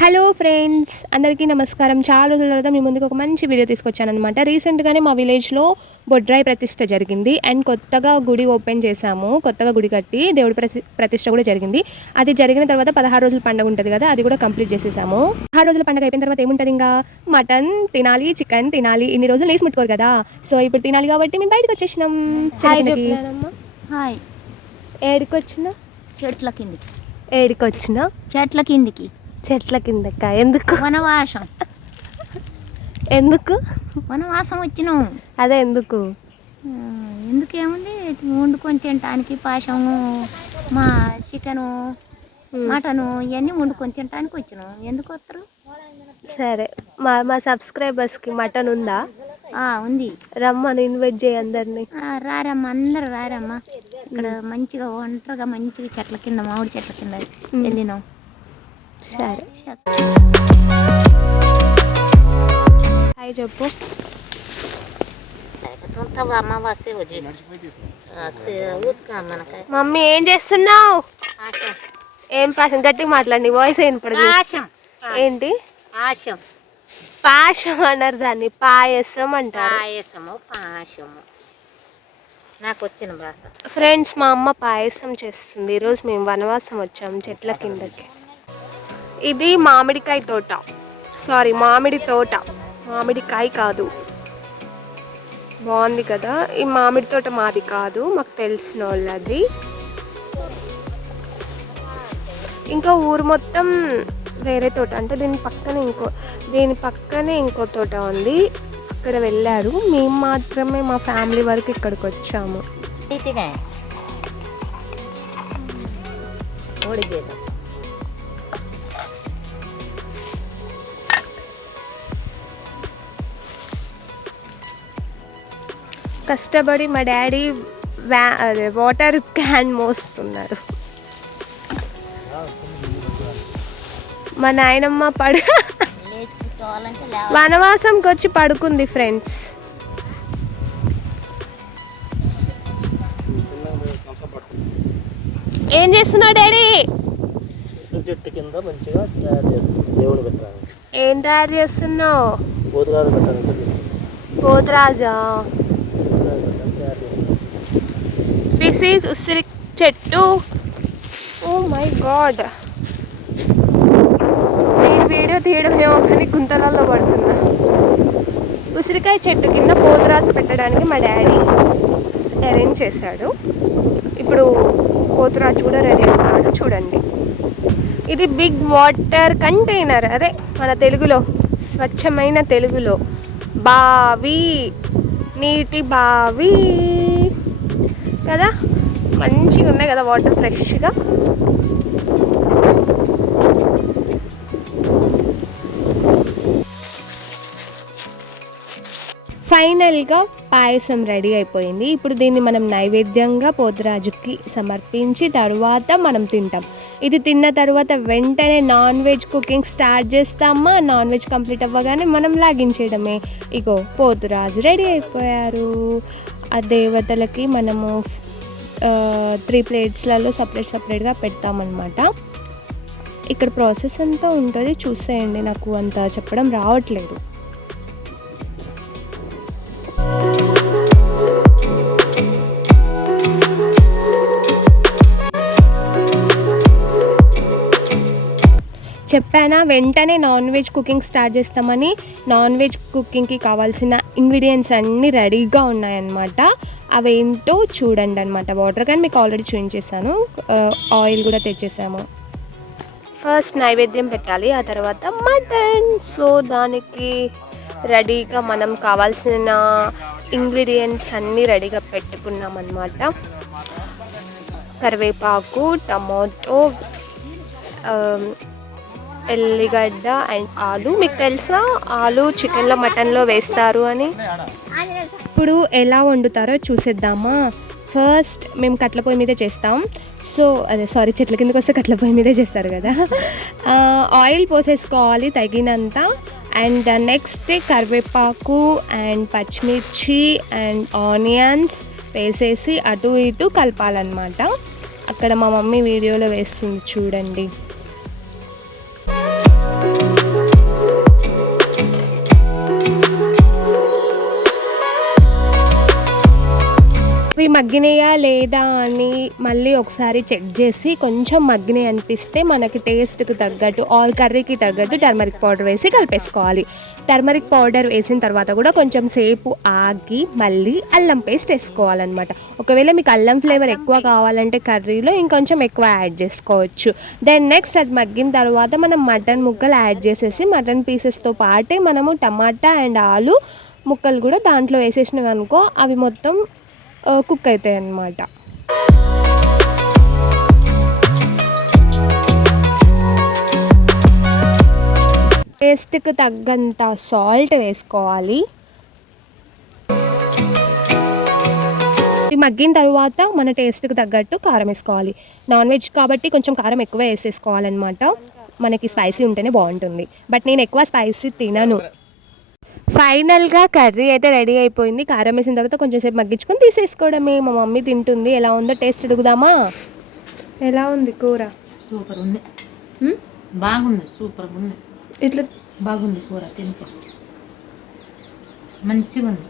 Hello friends అందరికీ నమస్కారం. చాలా రోజుల తర్వాత మీ ముందుకు ఒక మంచి వీడియో తీసుకొచ్చాను అనమాట రీసెంట్గానే మా విలేజ్లో బొడ్రాయి ప్రతిష్ట జరిగింది. అండ్ కొత్తగా గుడి ఓపెన్ చేశాము. కొత్తగా గుడి కట్టి దేవుడి ప్రతి ప్రతిష్ట కూడా జరిగింది. అది జరిగిన తర్వాత పదహారు రోజుల పండుగ ఉంటుంది కదా అది కూడా కంప్లీట్ చేసేసాము. పదహారు రోజుల పండుగ అయిపోయిన తర్వాత ఏముంటుంది ఇంకా? మటన్ తినాలి చికెన్ తినాలి. ఇన్ని రోజులు వేసి ముట్టుకోరు కదా. సో ఇప్పుడు తినాలి కాబట్టి మేము బయటకు వచ్చేసినాం. హాయ్ ఏడికి వచ్చిన చెట్ల కిందికి. ఏడికి వచ్చిన చెట్ల కిందికి. చెట్ల కిందక ఎందుకు? వనవాసం. ఎందుకు? వనవాసం వచ్చినాం. అదే ఎందుకు? ఎందుకేముంది? వండుకొని తినటానికి పాశము మా చికెను మటను ఇవన్నీ వండుకొని తినటానికి వచ్చినాం. ఎందుకు వస్తారు సరే. మా మా సబ్స్క్రైబర్స్కి మటన్ ఉందా? ఆ, ఉంది. రమ్మని ఇన్వైట్ చేయి అందరినీ. రారమ్మా అందరు రారమ్మా. ఇక్కడ మంచిగా ఒంటరిగా మంచిగా చెట్ల కింద మామిడి చెట్ల కింద వెళ్ళినాం. సరే. హాయ్ చెప్పు. మమ్మీ ఏం చేస్తున్నావు? ఏం పాషం గట్టిగా మాట్లాడి వాయిస్ వినపడదు. ఏంటి? పాశం. పాశం అన్నారు దాన్ని పాయసం అంటారు. పాయసము పాశము. నాకు వచ్చిన భాష ఫ్రెండ్స్ మా అమ్మ పాయసం చేస్తుంది. ఈరోజు మేము వనవాసం వచ్చాము చెట్ల కిందకి. ఇది మామిడికాయ తోట. సారీ మామిడి తోట. మామిడికాయ కాదు. బాగుంది కదా? ఈ మామిడి తోట మాది కాదు మాకు తెలిసిన వాళ్ళది ఇంకా ఊరు మొత్తం వేరే తోట అంటే దీని పక్కన ఇంకో దీని పక్కనే ఇంకో తోట ఉంది. అక్కడ వెళ్ళారు. మేము మాత్రమే మా ఫ్యామిలీ వరకు ఇక్కడికి వచ్చాము. నీటిగా కష్టపడి మా డాడీ వ్యా అదే వాటర్ క్యాన్ మోస్తున్నారు. మా నాయనమ్మ పడు వనవాసంకి వచ్చి పడుకుంది ఫ్రెండ్స్. ఏం చేస్తున్నావు డాడీ? చెట్టు కింద మంచిగా తయారు ఏం తయారు చేస్తున్నావు? పోతురాజా దిస్ ఈజ్ ఉసిరి చెట్టు ఓ మై గాడ్ నేను వీడియో తీయడం ఏమో కానీ గుంతలలో పడుతున్నా. ఉసిరికాయ చెట్టు కింద పోతురాజు పెట్టడానికి మా డాడీ అరేంజ్ చేశాడు. ఇప్పుడు పోతురాజు కూడా రెడీ అవుతున్నాడు. చూడండి. ఇది బిగ్ వాటర్ కంటైనర్ అదే మన తెలుగులో స్వచ్ఛమైన తెలుగులో. బావి. నీటి బావి. కదా? మంచిగా ఉన్నాయి కదా వాటర్ ఫ్రెష్గా. ఫైనల్గా పాయసం రెడీ అయిపోయింది. ఇప్పుడు దీన్ని మనం నైవేద్యంగా పోతురాజుకి సమర్పించి తరువాత మనం తింటాం. ఇది తిన్న తర్వాత వెంటనే నాన్ వెజ్ కుకింగ్ స్టార్ట్ చేస్తామా? నాన్ వెజ్ కంప్లీట్ అవ్వగానే మనం లాగించేయడమే. ఇగో పోతురాజు రెడీ అయిపోయారు. ఆ దేవతలకి మనము త్రీ ప్లేట్స్లలో సపరేట్ సపరేట్గా పెడతామన్నమాట. ఇక్కడ ప్రాసెస్ అంతా ఉంటుంది. చూసేయండి నాకు అంత చెప్పడం రావట్లేదు. చెప్పానా వెంటనే నాన్ వెజ్ కుకింగ్ స్టార్ట్ చేస్తామని నాన్ వెజ్ కుకింగ్కి కావాల్సిన ఇంగ్రీడియంట్స్ అన్నీ రెడీగా ఉన్నాయన్నమాట. అవేంటో చూడండి అనమాట వాటర్ కానీ మీకు ఆల్రెడీ చూపించేసాను ఆయిల్ కూడా తెచ్చేసాము. ఫస్ట్ నైవేద్యం పెట్టాలి ఆ తర్వాత మటన్. సో దానికి రెడీగా మనం కావాల్సిన ఇంగ్రీడియంట్స్ అన్నీ రెడీగా పెట్టుకున్నామనమాట కరివేపాకు టమాటో ఎల్లిగడ్డ అండ్ ఆలు. మీకు తెలుసా ఆలు చికెన్లో మటన్లో వేస్తారు అని? ఇప్పుడు ఎలా వండుతారో చూసేద్దామా. ఫస్ట్ మేము కట్ల పొయ్యి మీదే చేస్తాం. సో అదే సారీ చెట్ల కిందకి వస్తే కట్ల పొయ్యి మీదే చేస్తారు కదా. Uh, ఆయిల్ పోసేసుకోవాలి తగినంత. అండ్ నెక్స్ట్ కరివేపాకు అండ్ పచ్చిమిర్చి అండ్ ఆనియన్స్ వేసేసి అటు ఇటు కలపాలన్నమాట. అక్కడ మా మమ్మీ వీడియోలో వేస్తుంది చూడండి. మగ్గినాయా లేదా అని మళ్ళీ ఒకసారి చెక్ చేసి కొంచెం మగ్గినాయి అనిపిస్తే మనకి టేస్ట్కి తగ్గట్టు ఆర్ కర్రీకి తగ్గట్టు టర్మరిక్ పౌడర్ వేసి కలిపేసుకోవాలి. టర్మరిక్ పౌడర్ వేసిన తర్వాత కూడా కొంచెం సేపు ఆగి మళ్ళీ అల్లం పేస్ట్ వేసుకోవాలన్నమాట. ఒకవేళ మీకు అల్లం ఫ్లేవర్ ఎక్కువ కావాలంటే కర్రీలో ఇంకొంచెం ఎక్కువ యాడ్ చేసుకోవచ్చు. దెన్ నెక్స్ట్ అది మగ్గిన తర్వాత మనం మటన్ ముక్కలు యాడ్ చేసేసి మటన్ పీసెస్తో పాటే మనము టమాటా అండ్ ఆలు ముక్కలు కూడా దాంట్లో వేసేసినాం అనుకో అవి మొత్తం కుక్ అవుతాయి అన్నమాట టేస్ట్కి తగ్గంత సాల్ట్ వేసుకోవాలి. ఇది మగ్గిన తర్వాత మన టేస్ట్కి తగ్గట్టు కారం వేసుకోవాలి. నాన్ వెజ్ కాబట్టి కొంచెం కారం ఎక్కువ వేసేసుకోవాలన్నమాట. మనకి స్పైసీ ఉంటేనే బాగుంటుంది. బట్ నేను ఎక్కువ స్పైసీ తినను. ఫైనల్గా కర్రీ అయితే రెడీ అయిపోయింది. కారం వేసిన తర్వాత కొంచెం సేపు మగ్గించుకొని తీసేసుకోవడమే. మా మమ్మీ తింటుంది. ఎలా ఉందో టేస్ట్ అడుగుదామా? ఎలా ఉంది కూర? సూపర్ ఉంది. బాగుంది. సూపర్గా ఉంది. ఇట్లా బాగుంది కూర. తినుకో మంచిగా ఉంది